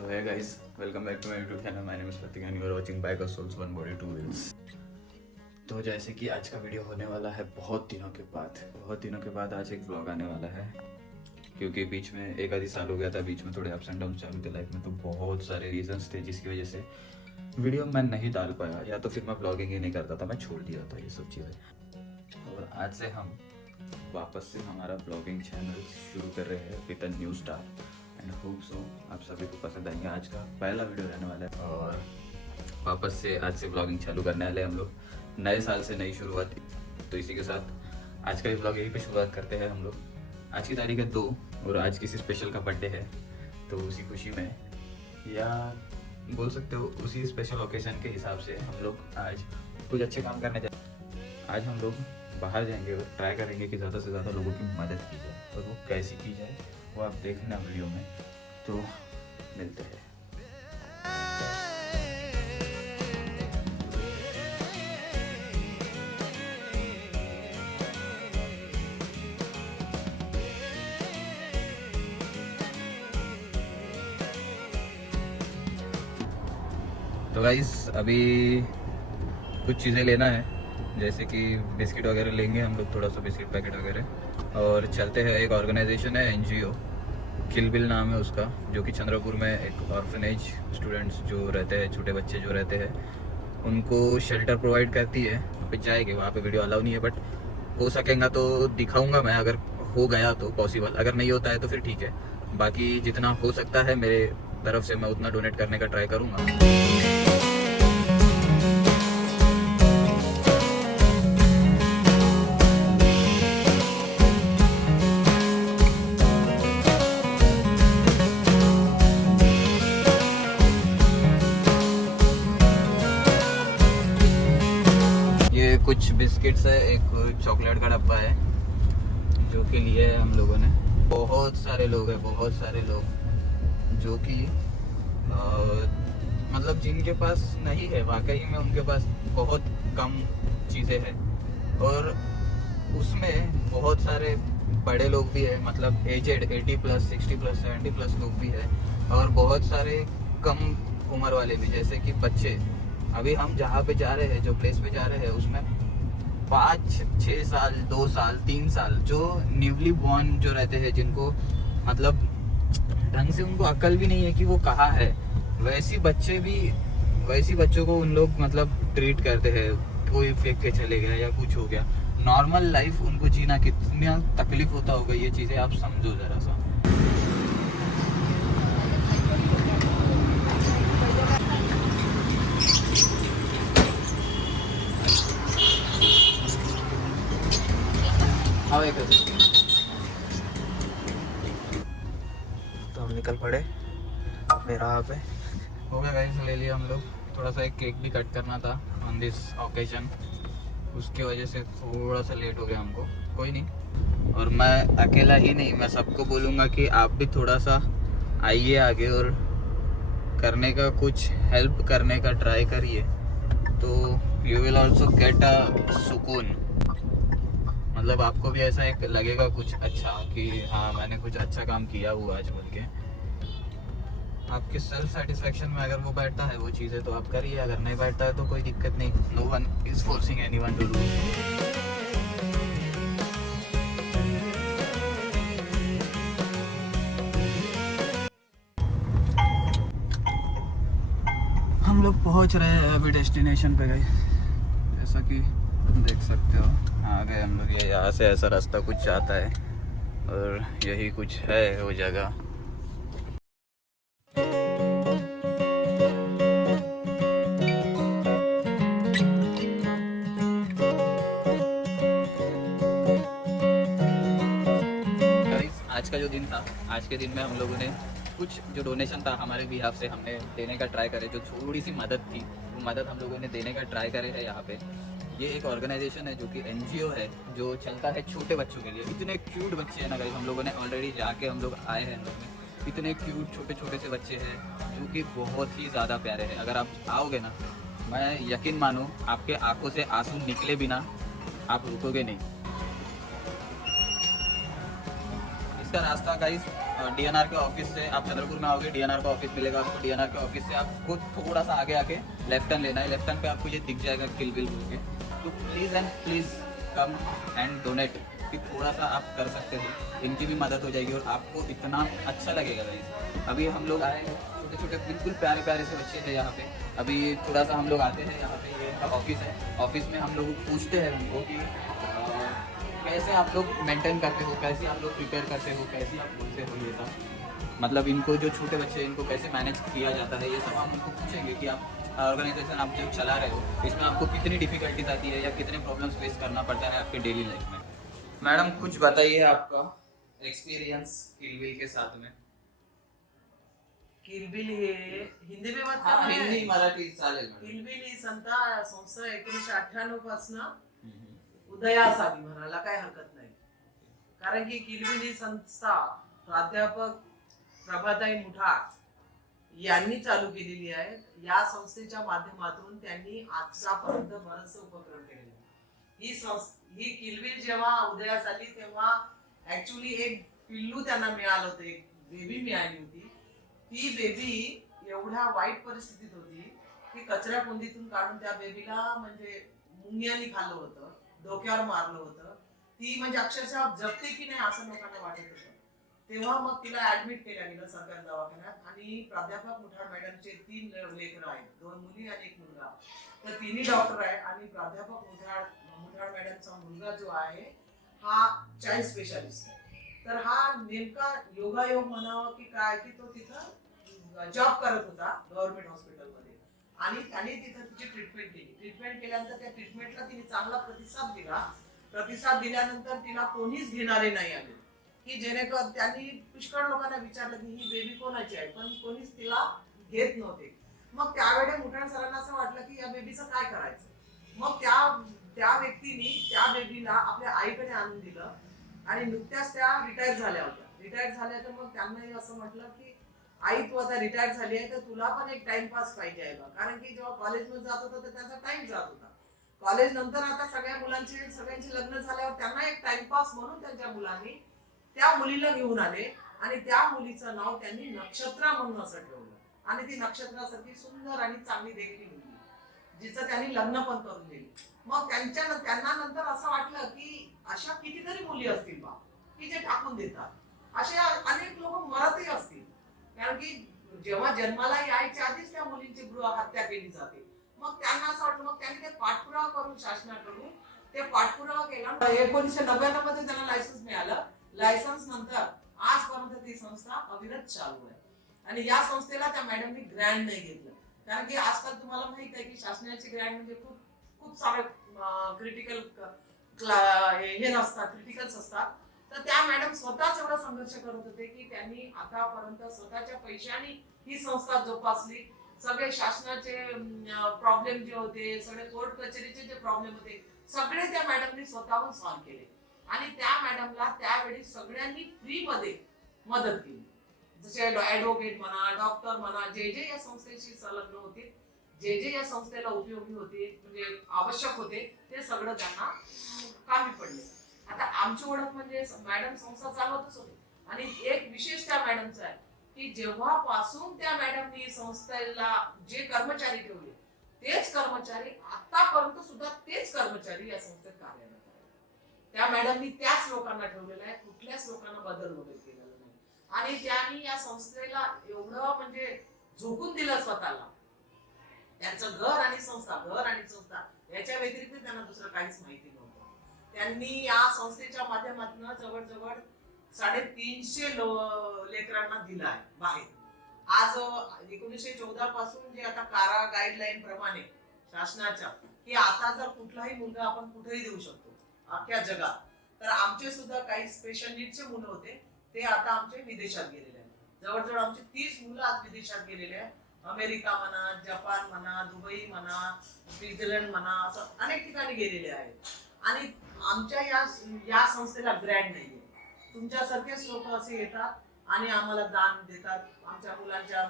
So hey guys, welcome back to my YouTube channel. My name is Pratik and you are watching Bike of Souls One Body Two Wheels. तो जैसे कि आज का video होने वाला है बहुत दिनों के बाद आज एक व्लॉग आने वाला है, क्योंकि बीच में एक आधी साल हो गया था, बीच में थोड़े अप्स एंड डाउन चालू थे लाइफ में, तो बहुत सारे रीजंस थे जिसकी वजह से वीडियो मैं नहीं डाल पाया, या तो फिर मैं ब्लॉगिंग ही नहीं करता था, मैं छोड़ दिया था ये सब चीज़ें। और आज से हम वापस से हमारा ब्लॉगिंग चैनल शुरू कर रहे हैं with a new star end hope so आप सभी को पसंद आएंगे। आज का पहला वीडियो रहने वाला है और वापस से आज से ब्लॉगिंग चालू करने वाले हम लोग, नए साल से नई शुरुआत। तो इसी के साथ आज का ब्लॉग यहीं पे शुरुआत करते हैं हम लोग। आज की तारीख है 2 और आज किसी स्पेशल का बर्थडे है, तो उसी खुशी में या बोल सकते हो उसी स्पेशल ओकेजन के हिसाब से हम लोग आज कुछ अच्छे काम करने जाए। आज हम लोग बाहर जाएंगे और ट्राई करेंगे कि ज़्यादा से ज़्यादा लोगों की मदद की जाए, और वो कैसी की जाए वो आप देखना वीडियो में। तो मिलते हैं। तो गाइस अभी कुछ चीज़ें लेना है, जैसे कि बिस्किट वगैरह लेंगे हम लोग, थोड़ा सा बिस्किट पैकेट वगैरह, और चलते हैं। एक ऑर्गेनाइजेशन है NGO, किल बिल नाम है उसका, जो कि चंद्रपुर में एक ऑर्फनेज स्टूडेंट्स जो रहते हैं, छोटे बच्चे जो रहते हैं, उनको शेल्टर प्रोवाइड करती है। वहाँ पे जाएंगे, वहाँ पे वीडियो अलाउ नहीं है, बट हो सकेगा तो दिखाऊंगा मैं, अगर हो गया तो पॉसिबल, अगर नहीं होता है तो फिर ठीक है। बाकी जितना हो सकता है मेरे तरफ से मैं उतना डोनेट करने का ट्राई करूँगा। कुछ बिस्किट्स है, एक चॉकलेट का डब्बा है जो कि लिए है हम लोगों ने। बहुत सारे लोग जो कि मतलब जिनके पास नहीं है, वाकई में उनके पास बहुत कम चीज़ें हैं, और उसमें बहुत सारे बड़े लोग भी है, मतलब एजेड 80+, 60+, 70+ लोग भी है, और बहुत सारे कम उम्र वाले भी, जैसे कि बच्चे। अभी हम जहाँ पे जा रहे हैं, जो प्लेस पे जा रहे हैं, उसमें 5-6 साल, 2 साल, 3 साल जो न्यूली बॉर्न जो रहते हैं, जिनको मतलब ढंग से उनको अकल भी नहीं है कि वो कहाँ है, वैसी बच्चों को उन लोग मतलब ट्रीट करते हैं। कोई फेंक के चले गया या कुछ हो गया, नॉर्मल लाइफ उनको जीना कितना तकलीफ होता होगा, ये चीज़ें आप समझो ज़रा सा। हाँ एक तो हम निकल पड़े अपने राह पे। हो गया गाइस, ले लिया हम लोग। थोड़ा सा एक केक भी कट करना था ऑन दिस ओकेजन, उसकी वजह से थोड़ा सा लेट हो गया हमको, कोई नहीं। और मैं अकेला ही नहीं, मैं सबको बोलूँगा कि आप भी थोड़ा सा आइए आगे और करने का, कुछ हेल्प करने का ट्राई करिए, तो you will also get a सुकून। मतलब आपको भी ऐसा एक लगेगा कुछ अच्छा कि हाँ मैंने कुछ अच्छा काम किया हुआ आज बोल के। आपके सेल्फ सेटिस्फेक्शन में अगर वो बैठता है वो चीज़ें तो आप करिए, अगर नहीं बैठता है तो कोई दिक्कत नहीं। No one is forcing anyone to do. हम लोग पहुंच रहे हैं अभी डेस्टिनेशन पे गए, जैसा कि देख सकते हो आ गए हम लोग। ये यहाँ से ऐसा रास्ता कुछ जाता है और यही कुछ है वो जगह। आज का जो दिन था, आज के दिन में हम लोगों ने कुछ जो डोनेशन था हमारे बिहाफ से हमने देने का ट्राई करे, जो थोड़ी सी मदद थी वो मदद हम लोगों ने देने का ट्राई करे है यहाँ पे। ये एक ऑर्गेनाइजेशन है जो कि NGO है, जो चलता है छोटे बच्चों के लिए। इतने क्यूट बच्चे हैं ना गाइस, हम लोगों ने ऑलरेडी जाके हम लोग आए हैं, हम लोग में इतने क्यूट छोटे से बच्चे हैं जो कि बहुत ही ज़्यादा प्यारे हैं। अगर आप आओगे ना, मैं यकीन मानो आपके आंखों से आंसू निकले बिना आप रुकोगे नहीं। इसका रास्ता गाइस डीएनआर के ऑफिस से आप छतरपुर में आओगे, डीएनआर का ऑफिस मिलेगा आपको। डीएनआर के ऑफिस से आपको थोड़ा सा आगे आके लेफ्ट टर्न लेना है। लेफ्ट टर्न पे आपको ये दिख जाएगा किल बिल बोल के। तो please end please come and donate, कि थोड़ा सा आप कर सकते हो, इनकी भी मदद हो जाएगी और आपको इतना अच्छा लगेगा गाइस। अभी हम लोग आए हैं, छोटे छोटे बिल्कुल प्यारे प्यारे से बच्चे थे यहाँ पे। अभी थोड़ा सा हम लोग आते हैं यहाँ पे, ये ऑफिस है। ऑफिस में हम लोग पूछते हैं उनको कि कैसे आप लोग मेंटेन करते हो, कैसे आप लोग प्रिपेयर करते हो, कैसे आप बोलते हो, ये सब मतलब इनको जो छोटे बच्चे हैं इनको कैसे मैनेज किया जाता है, ये सब हम उनको पूछेंगे कि आप ऑर्गेनाइजेशन आप जो चला रहे हो इसमें आपको कितनी डिफिकल्टीज आती है या कितने प्रॉब्लम्स फेस करना पड़ता है आपके डेली लाइफ में। मैडम कुछ बताइए आपका एक्सपीरियंस किल बिल के साथ में। किल बिल हे हिंदी में बात हाँ, करना है? हिंदी मराठी चालेल मॅडम। किल बिल ही संस्था 1998 पासून उदयास आली म्हणायला काय हरकत नाही, कारण की किल बिल ही संस्था प्राध्यापक प्रभाताई मुठाळ यांनी चालू केलेली आहे। या संस्थेच्या माध्यमातून त्यांनी आजपर्यंत बरेचसे उपक्रम केले। ही किल बिल जेव्हा उदयास आली तेव्हा ऍक्च्युली एक पिल्लू त्यांना मिळालं होतं, एक बेबी मिळाली होती। ती बेबी एवढ्या वाईट परिस्थितीत होती की कचरा कुंडीतून काढून त्या बेबीला म्हणजे मुंग्यांनी खाल्लं होतं, डोक्यावर मारलं होतं। ती म्हणजे अक्षरशः जगते की नाही असं लोकांना वाटत होतं। तेव्हा मग तिला ऍडमिट केलं गेलं सरकारी दवाखान्यात आणि प्राध्यापक मुठाळ मॅडमचे 3 लेकरं आहेत, 2 मुली आणि 1 मुलगा। तर तिन्ही डॉक्टर आहे आणि प्राध्यापक मुठाळ मॅडमचा मुलगा जो आहे हा चाइल्ड स्पेशालिस्ट आहे। तर हा नेमका योगायोग म्हणावं की काय की तो तिथं जॉब करत होता गव्हर्नमेंट हॉस्पिटलमध्ये आणि त्याने तिथं तिची ट्रीटमेंट केली। ट्रीटमेंट केल्यानंतर त्या ट्रीटमेंटला तिने चांगला प्रतिसाद दिला। प्रतिसाद दिल्यानंतर तिला कोणीच घेणारे नाही आले, की जेणेकरून त्यांनी पुष्कळ लोकांना विचारलं की ही बेबी कोणाची आहे, पण कोणीच तिला घेत नव्हते। मग त्यावेळेस मुठाळ सरांना असं वाटलं की या बेबीचं काय करायचं। मग त्या व्यक्तीने त्या बेबीला आपल्या आईकडे आणून दिलं आणि नुकत्याच त्या रिटायर झाल्या होत्या। रिटायर झाल्या तर मग त्यांनाही असं म्हटलं की आई तू आता रिटायर झाली आहे तर तुला पण एक टाइमपास पाहिजे आहे बा, कारण की जेव्हा कॉलेजमध्ये जात होता तर त्यांचा टाइम जात होता। कॉलेज नंतर आता सगळ्यांची लग्न झाल्यावर त्यांना एक टाइमपास म्हणून त्यांच्या मुलांनी त्या मुलीला घेऊन आले आणि त्या मुलीचं नाव त्यांनी नक्षत्रा म्हणून असं ठेवलं आणि ती नक्षत्रासारखी सुंदर आणि चांगली देखणी मुलगी, जिचं त्यांनी लग्न पण करून दिली। मग त्यांना नंतर असं वाटलं की अशा कितीतरी मुली असतील बा की जे टाकून देतात, असे अनेक लोक मरतही असतील, कारण की जेव्हा जन्माला यायच्या आधीच त्या मुलींची हत्या केली जाते। मग त्यांना असं वाटलं, मग त्यांनी ते पाठपुरावा करून शासनाकडून ते पाठपुरावा केला। 1999 मध्ये त्यांना लायसन्स मिळालं। लायसन्स नंतर आजपर्यंत ती संस्था अविरत चालू आहे आणि या संस्थेला त्या मॅडमनी ग्रँड नाही घेतलं, कारण की आजकाल तुम्हाला माहित आहे की शासनाचे ग्रँड म्हणजे खूप सारे क्रिटिकल हे नसतात, क्रिटिकल्स असतात। तर त्या मॅडम स्वतःच एवढा संघर्ष करत होते की त्यांनी आतापर्यंत स्वतःच्या पैशाने ही संस्था जोपासली। सगळे शासनाचे प्रॉब्लेम जे होते, सगळे कोर्ट कचेरीचे जे प्रॉब्लेम होते, सगळे त्या मॅडमनी स्वतःहून सॉल्व्ह केले आणि त्या मॅडमला त्यावेळी सगळ्यांनी फ्री मध्ये मदत केली। जसे ऍडव्होकेट म्हणा, डॉक्टर म्हणा, जे जे या संस्थेशी संलग्न होते, जे जे या संस्थेला उपयोगी होते म्हणजे आवश्यक होते, ते सगळं त्यांना कामी पडले। आता आमची ओळख म्हणजे मॅडम संस्था चालवतच होते आणि एक विशेष त्या मॅडमचं आहे की जेव्हापासून त्या मॅडमनी संस्थेला जे कर्मचारी ठेवले तेच कर्मचारी आतापर्यंत सुद्धा तेच कर्मचारी या संस्थेत कार्यरत आहेत। त्या मॅडमनी त्याच लोकांना ठेवलेलं आहे, कुठल्याच लोकांना बदल वगैरे केलेला नाही आणि त्यांनी या संस्थेला एवढं म्हणजे झोकून दिलं स्वतःला। त्यांचं घर आणि संस्था याच्या व्यतिरिक्त त्यांना दुसरं काहीच माहिती नव्हतं। त्यांनी या संस्थेच्या माध्यमातून जवळजवळ 350 लेकरांना दिला आहे बाहेर। आज 1914 पासून जे आता कारा गाईडलाईन प्रमाणे शासनाच्या की आता जर कुठलाही मुलगा आपण कुठेही देऊ शकतो अख्ख्या जगात, तर आमचे सुद्धा काही स्पेशल नीडचे मुलं होते ते आता आमचे विदेशात गेलेले आहेत। जवळजवळ आमचे 30 मुलं आज विदेशात गेलेले आहेत। अमेरिका म्हणा, जपान म्हणा, दुबई म्हणा, स्वित्झर्लंड म्हणा, असं अनेक ठिकाणी गेलेले आहेत आणि आमच्या या संस्थेला ग्रँड नाहीये। तुमच्यासारखेच लोक असे येतात आणि आम्हाला दान देतात, आमच्या मुलांच्या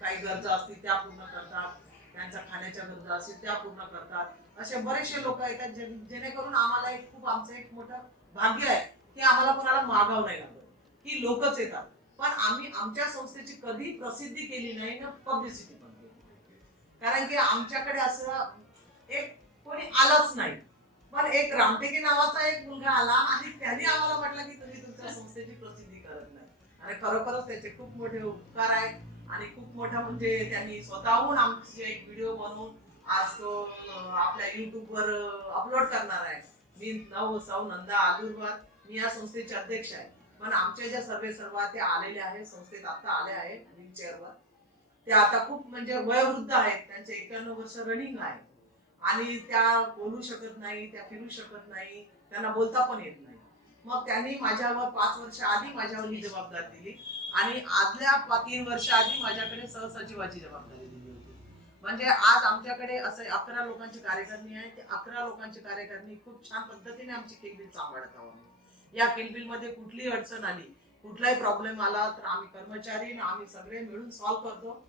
काही गरजा असतील त्या पूर्ण करतात, त्यांच्या खाण्याच्या गरजा असतील त्या पूर्ण करतात। असे बरेचसे लोक येतात जेणेकरून आम्हाला आमचं एक मोठं भाग्य आहे की आम्हाला कोणाला मागावं नाही लागत। की लोकच येतात. पण आम्ही आमच्या संस्थेची कधी प्रसिद्धी केली नाही ना पब्लिसिटी पण केली नाही. कारण की आमच्याकडे असं एक कोणी आलंच नाही. पण एक रामटेके नावाचा एक मुलगा आला आणि त्याने आम्हाला म्हटलं की तुम्ही तुमच्या संस्थेची प्रसिद्धी करत नाही. आणि खरोखरच त्याचे खूप मोठे उपकार आहेत आणि खूप मोठा म्हणजे त्यांनी स्वतःहून आमचे एक व्हिडिओ बनवून आज तो आपल्या युट्यूबवर अपलोड करणार आहे. मी सौ नंदा आलुरवार, मी या संस्थेचे अध्यक्ष आहे. पण आमच्या ज्या सर्वा ते आलेले आहेत संस्थेत, आता आले आहेत व्हीलचेअरवर. ते आता खूप म्हणजे वयोवृद्ध आहेत, त्यांचे 91 वर्ष रनिंग आहे आणि त्या बोलू शकत नाही, त्या फिरू शकत नाही, त्यांना बोलता पण येत नाही. मग त्यांनी माझ्यावर 5 वर्ष आधी माझ्यावर ही जबाबदारी दिली आणि आदल्या 3 वर्ष आधी माझ्याकडे सहसचिवाची जबाबदारी दिली होती. म्हणजे आज आमच्याकडे असे 11 लोकांची कार्यकारिणी आहे. ते 11 लोकांची कार्यकारिणी खूप छान पद्धतीने आमची किलबिल सांभाळत आहोत. या किलबिलमध्ये कुठलीही अडचण आली, कुठलाही प्रॉब्लेम आला तर आम्ही कर्मचारी ना आम्ही सगळे मिळून सॉल्व्ह करतो.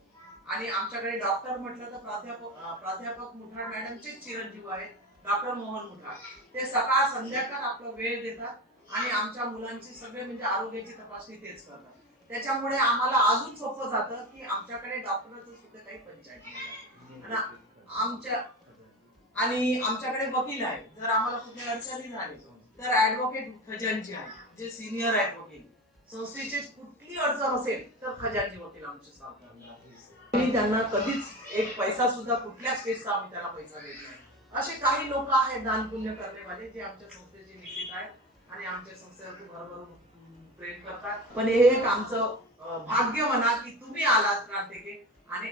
आणि आमच्याकडे डॉक्टर म्हटलं तर प्राध्यापक मुठाळ मॅडमचे चिरंजीव आहेत, डॉक्टर मोहन मुठाळ. ते सकाळ संध्याकाळ आपला वेळ देतात आणि आमच्या मुलांची सगळे म्हणजे आरोग्याची तपासणी तेच करतात. त्याच्यामुळे आम्हाला अजून सोपं जातं की आमच्याकडे डॉक्टरचं सुद्धा काही पंचायत नाही. आणि आमच्याकडे वकील आहे. जर आम्हाला कुठे अडचणी झाली तर ऍडव्होकेट खजांची आहे, जे सिनियर आहेत वकील. संस्थेची कुठली अडचण असेल तर खजांची वकील आमचे सॉल्व्ह करणार. मी त्यांना कधीच एक पैसा सुद्धा कुठल्याच केसचा आम्ही त्यांना पैसा देत नाही. असे काही लोक आहेत दान पुण्य करण्यावाले जे आमच्या संस्थेचे निश्चित आहेत आणि आमच्या संस्थेवरती भरभरून प्रेम करतात. पण हे एक आमचं भाग्य म्हणा की तुम्ही आलात कार्तिके आणि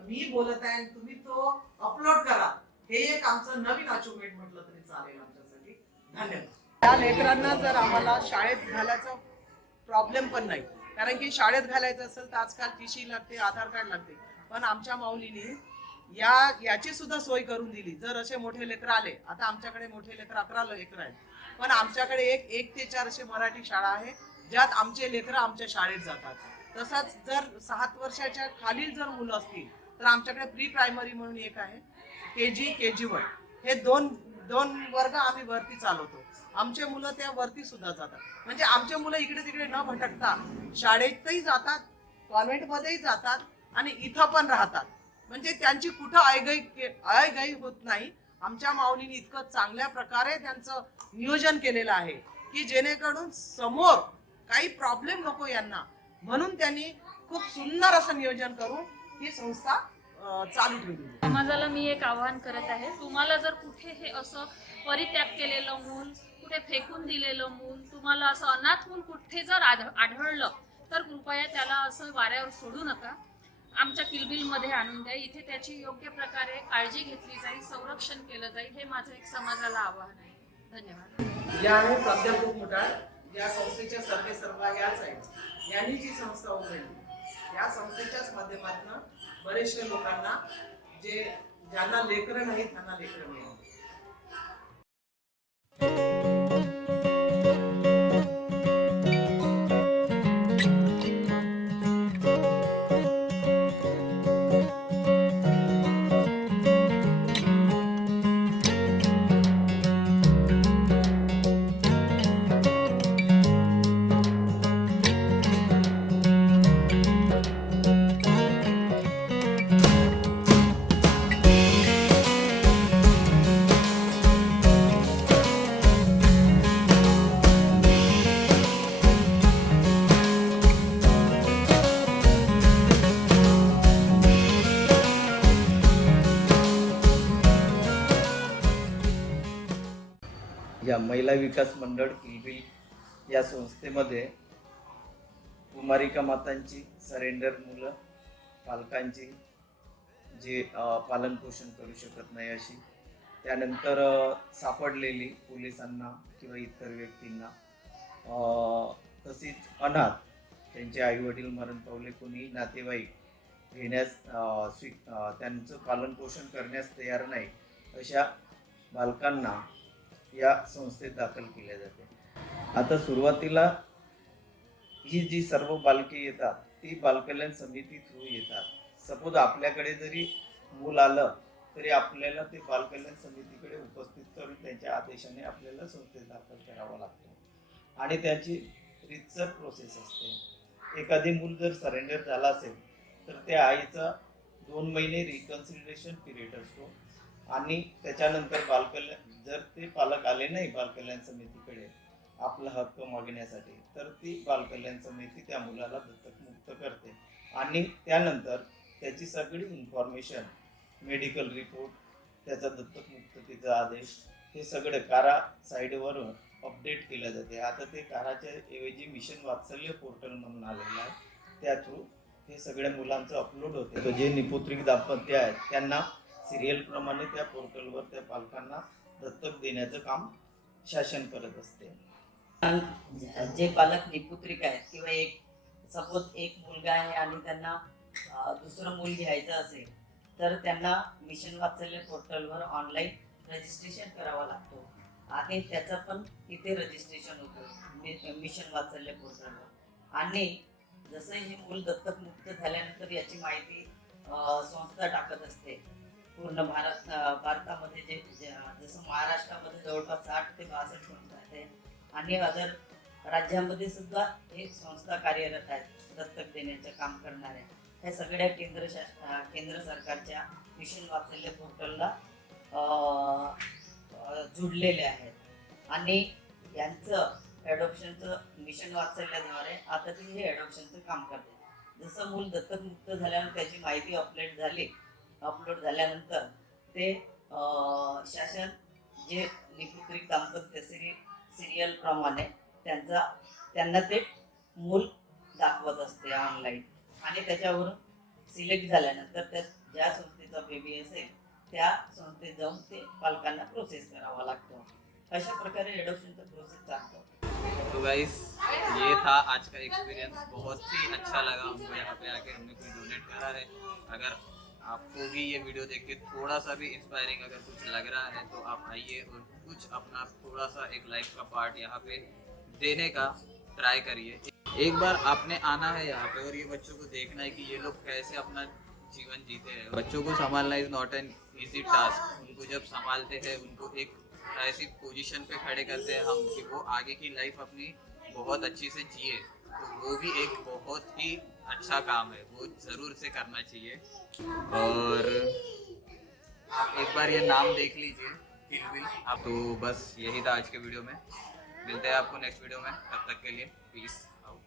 मी बोलत आहे तुम्ही तो अपलोड करा. हे एक आमचं नवीन अचिव्हमेंट म्हटलं तरी चालेल आमच्यासाठी. धन्यवाद. या लेकरांना जर आम्हाला शाळेत घालायचा प्रॉब्लेम पण नाही, कारण की शाळेत घालायचं असेल तर आजकाल टीसी लागते, आधार कार्ड लागते. पण आमच्या माऊलीने याची सुद्धा सोय करून दिली. जर असे मोठे लेकर आले, आता आमच्याकडे मोठे लेकर 11 लेकर आहेत, पण आमच्याकडे 1 ते 4 असे मराठी शाळा आहे ज्यात आमचे लेकर आमच्या शाळेत जातात. तसंच जर 7 वर्षाच्या खालील जर मुलं असतील तर आमच्याकडे प्री प्रायमरी म्हणून एक आहे, KG1 हे दोन वर्ग आम्ही वरती चालवतो. आमचे मुलं त्या वरती सुद्धा जातात. म्हणजे आमचे मुलं इकडे तिकडे न भटकता शाळेतही जातात, कॉन्व्हेंटमध्येही जातात आणि इथं पण राहतात. म्हणजे त्यांची कुठं आयगाई होत नाही. आमच्या माऊलीने इतकं चांगल्या प्रकारे त्यांचं नियोजन केलेलं आहे की जेणेकरून समोर काही प्रॉब्लेम नको यांना, म्हणून त्यांनी खूप सुंदर असं नियोजन करून ही संस्था चालू ठेवली. समाजाला मी एक आवाहन करत आहे, तुम्हाला जर कुठे हे असं परित्याग केलेलं मूल, कुठे फेकून दिलेलं मूल, तुम्हाला असं अनाथ मूल कुठे जर आढळलं तर कृपया त्याला असं वाऱ्यावर सोडू नका. आमच्या किलबिलमध्ये आणून द्या. इथे त्याची योग्य प्रकारे काळजी घेतली जाईल, संरक्षण केलं जाईल. हे माझं एक समाजाला आवाहन आहे. धन्यवाद. या आहे प्राध्यापक मुठाळ, या संस्थेच्या सर्वा याच आहेत. यांनी जी संस्था उघडली, या संस्थेच्याच माध्यमातून बरेचशा लोकांना ज्यांना लेकरं नाहीत त्यांना लेकरं मिळाली. या महिला विकास मंडळ किलबिल या संस्थेमध्ये कुमारिका मातांची, सरेंडर मुलं, पालकांची जे पालन पोषण करू शकत नाही अशी, त्यानंतर सापडलेली पोलिसांना किंवा इतर व्यक्तींना, तसेच अनाथ, त्यांचे आईवडील मरण पावले, कोणी नातेवाईक घेण्यास त्यांचं पालन पोषण करण्यास तयार नाही अशा बालकांना या संस्थेत दाखल केल्या जाते. आता सुरुवातीला ही जी सर्व बालके येतात ती बालकल्याण समिती थ्रू येतात. सपोज आपल्याकडे जरी मूल आलं तरी आपल्याला ते बालकल्याण समितीकडे उपस्थित करून त्यांच्या आदेशाने आपल्याला संस्थेत दाखल करावं लागतं आणि त्याची रीतसर प्रोसेस असते. एखादी मूल जर सरेंडर झाला असेल तर त्या आईचा 2 महिने रिकन्सिडरेशन पिरियड असतो आणि त्याच्यानंतर बालकल्याण जर ते पालक आले नाही बालकल्याण समितीकडे आपला हक्क मागण्यासाठी तर ती बालकल्याण समिती त्या मुलाला दत्तक मुक्त करते आणि त्यानंतर त्याची सगळी इन्फॉर्मेशन, मेडिकल रिपोर्ट, त्याचा दत्तक मुक्ततेचा आदेश हे सगळं कारा साईडवरून अपडेट केलं जाते. आता ते काराच्या ऐवजी मिशन वात्सल्य पोर्टल म्हणून आलेलं आहे. त्या थ्रू हे सगळ्या मुलांचं अपलोड होते. तर जे निपुत्रिक दाम्पत्य आहेत त्यांना सिरियल प्रमाणे त्या पोर्टलवर त्या पालकांना दत्तक देण्याचं काम शासन करत असते. जे पालक निपुत्रिक आहेत किंवा सपोज एक मुलगा आहे आणि त्यांना दुसरं मूल घ्यायचं असेल तर त्यांना मिशन वात्सल्य पोर्टलवर ऑनलाईन रजिस्ट्रेशन करावं लागतो आणि त्याचं पण तिथे रजिस्ट्रेशन होतं मिशन वात्सल्य पोर्टलवर. आणि जसं हे मूल दत्तक मुक्त झाल्यानंतर याची माहिती संस्था टाकत असते. पूर्ण भारतामध्ये जसं महाराष्ट्रामध्ये जवळपास 60 ते 62 संस्था आहेत आणि अदर राज्यामध्ये सुद्धा हे संस्था कार्यरत आहेत दत्तक देण्याचं काम करणाऱ्या. ह्या सगळ्या केंद्र सरकारच्या मिशन वात्सल्य पोर्टलला जुडलेले आहेत आणि यांचं ॲडॉप्शनचं मिशन वात्सल्याद्वारे आता ते हे ॲडॉप्शनचं काम करते. जसं मूल दत्तक मुक्त झाल्यानंतर त्याची माहिती अपलोड झाल्यानंतर ते शासन जे निपुत्रिक दाम्पत्य सिरियल प्रमाणे त्यांना ते मूल दाखवत असते ऑनलाईन आणि त्याच्यावरून सिलेक्ट झाल्यानंतर ज्या संस्थेचा बेबी असेल त्या संस्थेत जाऊन ते पालकांना प्रोसेस करावा लागतो. अशा प्रकारे एडॉप्शनचा प्रोसेस चालतो. तो गाइस ये था आज का एक्सपीरियंस. बहुत ही अच्छा लगा हमको यहाँ पे आके. हमने कोई डोनेट करा है. अगर आपको भी ये वीडियो देख के थोड़ा सा भी इंस्पायरिंग अगर कुछ लग रहा है तो आप आइए और कुछ अपना थोड़ा सा एक लाइफ का पार्ट यहाँ पे देने का ट्राई करिए. एक बार आपने आना है यहाँ पे और ये बच्चों को देखना है कि ये लोग कैसे अपना जीवन जीते हैं. बच्चों को संभालना is not an easy task. उनको जब संभालते हैं उनको एक ऐसी पोजीशन पे खड़े करते हैं हम कि वो आगे की लाइफ अपनी बहुत अच्छी से जिए. तो वो भी एक बहुत ही अच्छा काम है. वो ज़रूर से करना चाहिए. और आप एक बार ये नाम देख लीजिए किल बिल. आप तो बस यही था आज के वीडियो में. मिलते हैं आपको नेक्स्ट वीडियो में. तब तक के लिए पीस आउट.